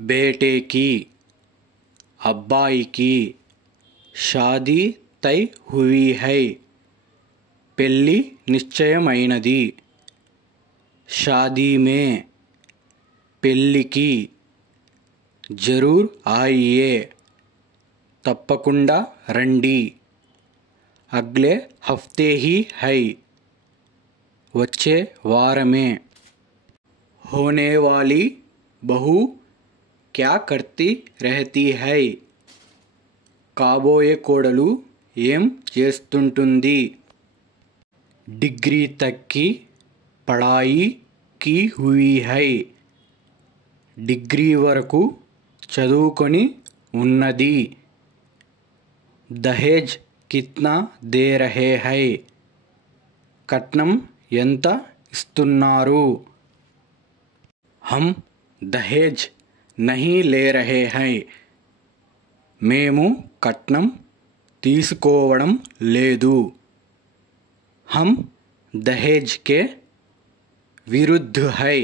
बेटे की अब्बाई की शादी तय हुई है పెళ్ళి నిశ్చయమైనది शादी में పెళ్ళికి जरूर आइए तప్పకుండా రండి अगले हफ्ते ही है వచ్చే వారమే होने वाली बहू क्या करती रहती है కాబోయే కోడలు ఏం చేస్తుంటుంది डिग्री तक की पढ़ाई की हुई है डिग्री वరకు చదువుకొని ఉన్నది दहेज कितना दे रहे हैं కట్నం ఎంత ఇస్తున్నారు हम दहेज नहीं ले रहे हैं మేము కట్నం తీసుకోవడం లేదు हम दहेज के विरुद्ध है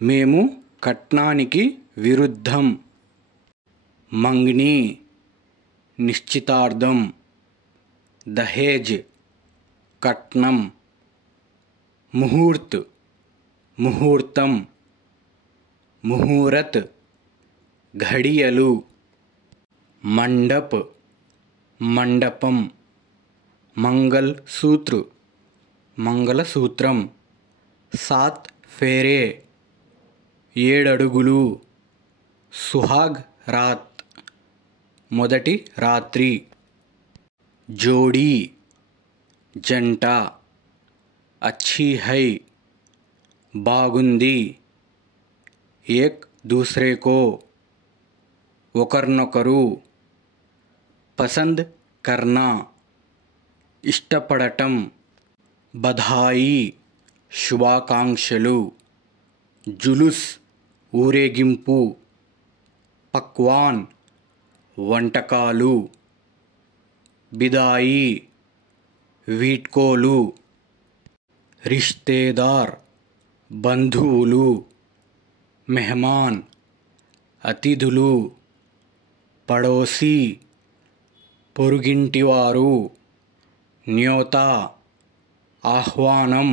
మేము కట్నానికి విరుద్ధం मंगनी నిశ్చితార్థం दहेज కట్నం मुहूर्त ముహూర్తం मुहूर्त घड़ियలు मंडप मंडपम मंगल सूत्र मंगलसूत्रम 7 फेरे 7 అడుగులు सुहाग रात మొదటి రాత్రి जोड़ी జంట अच्छी है బాగుంది एक दूसरे को ఒకరినొకరు पसंद करना ఇష్టపడటం బధాయి శుభాకాంక్షలు జులుస్ ఊరేగింపు పక్వాన్ వంటకాలు బిదాయి వీడ్కోలు రిష్తేదార్ బంధువులు మెహమాన్ అతిథులు పడోసీ పొరుగింటివారు న్యోతా ఆహ్వానం